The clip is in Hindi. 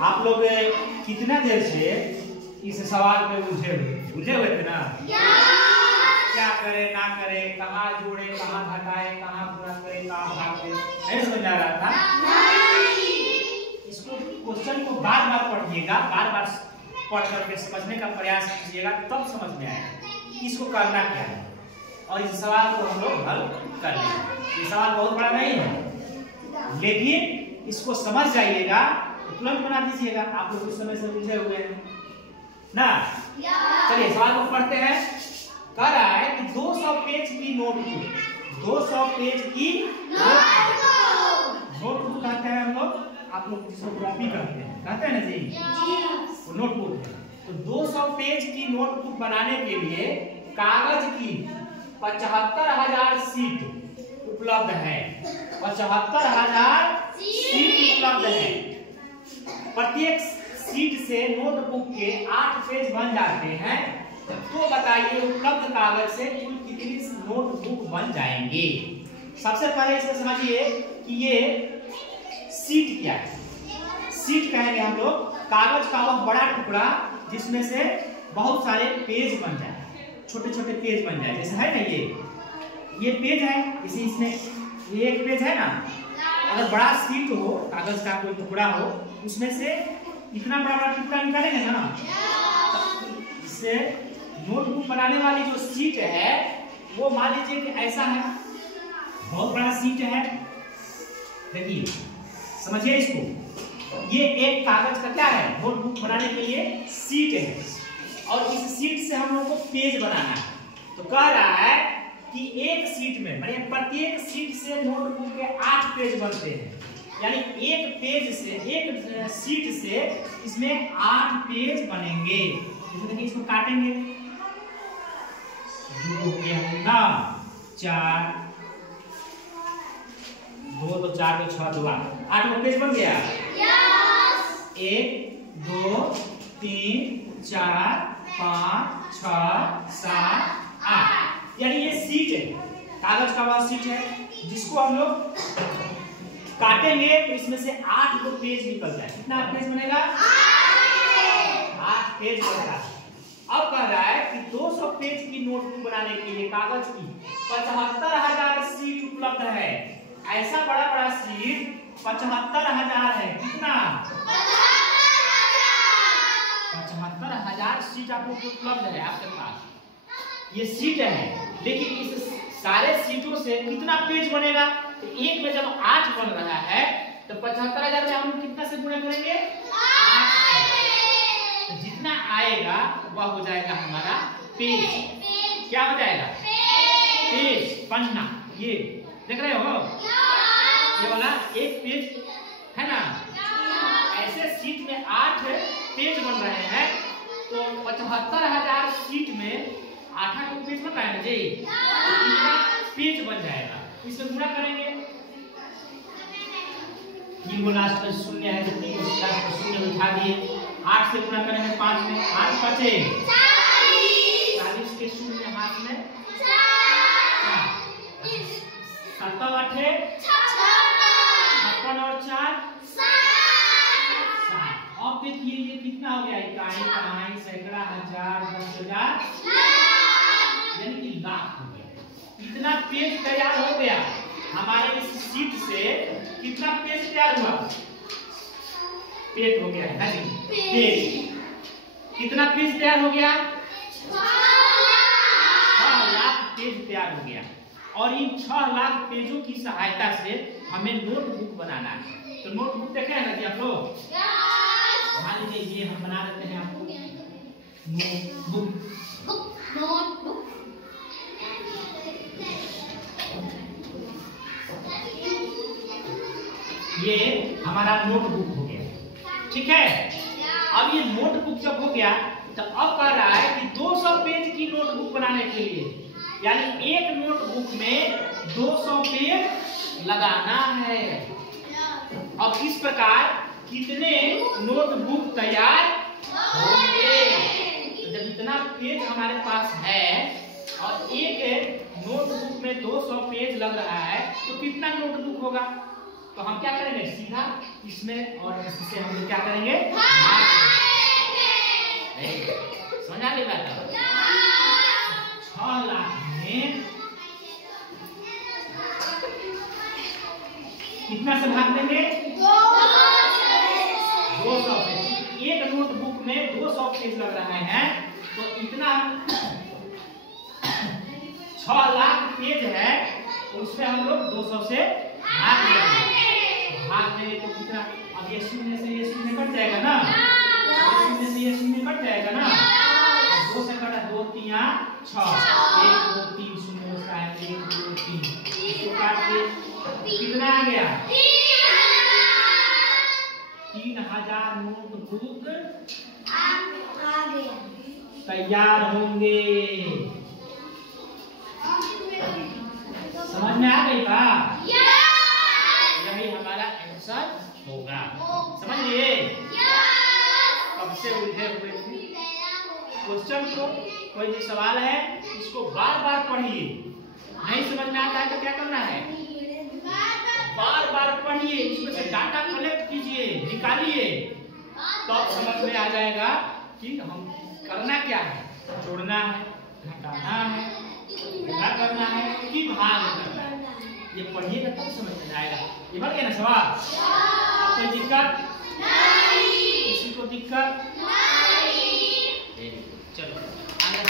आप लोग कितना देर से इस सवाल पे उलझे हुए थे ना? क्या करे ना करे, कहाँ जोड़े, कहाँ घटाए, कहाँ गुणा करे, कहाँ भाग दे, नहीं समझ आ रहा था? इसको क्वेश्चन को बार बार पढ़िएगा, बार बार पढ़ करके समझने का प्रयास कीजिएगा, तब समझ में आएगा कि इसको करना क्या है और इस सवाल को हम लोग हल कर लेंगे। ये सवाल बहुत बड़ा नहीं है, लेकिन इसको समझ जाइएगा तो तुरंत बना दीजिएगा। आप लोग उस समय से उलझे हुए हैं ना। चलिए सवाल को पढ़ते हैं। कह रहा है कि 200 पेज की नोटबुक, 200 पेज की नोटबुक कहते हैं हम लोग, आप लोग जिसको कॉपी कहते हैं ना जी, वो नोटबुक है। तो 200 पेज की नोटबुक बनाने के लिए कागज की 75,000 शीट उपलब्ध है। 75,000 शीट उपलब्ध है। प्रत्येक शीट से नोटबुक के 8 पेज बन जाते हैं। तो बताइए उपलब्ध कागज से कुल कितनी नोटबुक बन जाएंगे? सबसे पहले इसे समझिए कि ये शीट क्या है। शीट कहेंगे हम लोग कागज का वो बड़ा टुकड़ा जिसमें से बहुत सारे पेज बन जाए, छोटे छोटे पेज बन जाए। जैसे है ना ये पेज है, इसी इसमें ये एक पेज है ना। अगर बड़ा शीट हो, कागज का कोई टुकड़ा हो, उसमें से इतना बड़ा बड़ा टुकड़ा निकालेंगे ना, इससे नोटबुक बनाने वाली जो शीट है वो मान लीजिए कि ऐसा है, बहुत बड़ा शीट है। देखिए समझिए इसको, ये एक कागज का क्या है, नोटबुक बनाने के लिए शीट है और इस शीट से हम लोग को पेज बनाना है। तो कह रहा है कि एक शीट में माने प्रत्येक शीट से नोटबुक के 8 पेज बनते हैं, यानी एक पेज से, एक शीट से इसमें 8 पेज बनेंगे। देखिए इसको काटेंगे, 2 हो गया ना, 4, 2 तो 4 तो 6 2 8 गो पेज बन गया। 1 2 3 4 5 6 7 8, यानी ये शीट है, कागज का वह शीट है जिसको हम लोग काटेंगे तो इसमें से 8 को पेज निकल जाए। कितना पेज बनेगा? 8 पेज बनेगा। अब कह रहा है कि 200 पेज की नोटबुक बनाने के लिए कागज की 75,000 शीट उपलब्ध है। ऐसा बड़ा बड़ा शीट 75,000 है। कितना? 75,000 शीट आप लोग को उपलब्ध है आपके पास। ये शीट है, लेकिन इस सारे शीटों से कितना पेज बनेगा? तो एक में जब 8 बन रहा है तो 75,000 में हम लोग कितना से गुणा करेंगे? 8। तो जितना आएगा वह हो जाएगा हमारा पेज। क्या हो जाएगा? पेज, पन्ना। ये देख रहे हो, ये वाला एक पेज है ना। ऐसे शीट में 8 पेज बन रहे हैं, तो 75,000 शीट में 8 को पेज बन रहा है ना जी, कितना पेज बन जाएगा? इसमें गुणा करेंगे। 3 को लास्ट में शून्य है, तो 3 को लास्ट में शून्य उठा दिए। 8 से गुणा करेंगे 5 में, 8 5 40 के शून्य हाथ में 7 8 56 और 4 7। अब देखिए ये कितना हो गया? इकाई, कहाई, सैकड़ा, हजार, 10,000, यानी कि लाख हो गया। इतना पेज तैयार हो गया हमारे इस शीट से। कितना पेज तैयार हुआ? पेज हो गया है ना जी, पेज। कितना पेज तैयार हो गया? 6 लाख पेज तैयार हो गया। और इन 6 लाख पेजों की सहायता से हमें नोटबुक बनाना है। तो नोटबुक देखे हैं ना जी आप लोग? मान लीजिए ये हम बना देते हैं आपको नोटबुक। ये हमारा नोटबुक हो गया, ठीक है। अब ये नोटबुक जब हो गया तो अब कह रहा है कि 200 पेज की नोटबुक बनाने के लिए, यानी एक नोटबुक में 200 पेज लगाना है। अब इस प्रकार कितने नोटबुक तैयार होंगे? तो जब इतना पेज हमारे पास है और एक नोटबुक में 200 पेज लग रहा है, तो कितना नोटबुक होगा? तो हम क्या करेंगे सीधा इसमें और इससे हम लोग क्या करेंगे समझ आ गई बात। 6 लाख में कितना से भाग देंगे 200 से। एक नोटबुक में 200 पेज लग रहे हैं तो इतना 6 लाख पेज है तो उसमें हम लोग 200 से भाग देंगे तो कितना। अब ये शून्य से ये शून्य कट जाएगा ना, शून्य से ये शून्य कट जाएगा ना, 2 से कटा 2 3 6 1 2 3 शून्य बचता है 1 2 3 इसको काट के कितना आ गया 3000 नोटबुक तैयार होंगे। समझ में आ गई बा? यही हमारा आंसर होगा। समझ लिए? कब से उलझे हुए थे क्वेश्चन को। कोई भी सवाल है इसको बार बार पढ़िए, नहीं समझ में आता है तो क्या करना है बार बार पढ़िए, इसमें से डाटा कलेक्ट कीजिए, निकालिए, तो समझ में आ जाएगा कि हम करना क्या है, जोड़ना है, घटाना है, गुणा करना है कि भाग करना है। ये पढ़िएगा तब समझ में आएगा। ये भर गया ना सवाल? कोई दिक्कत नहीं? किसी को दिक्कत नहीं? चलो आगे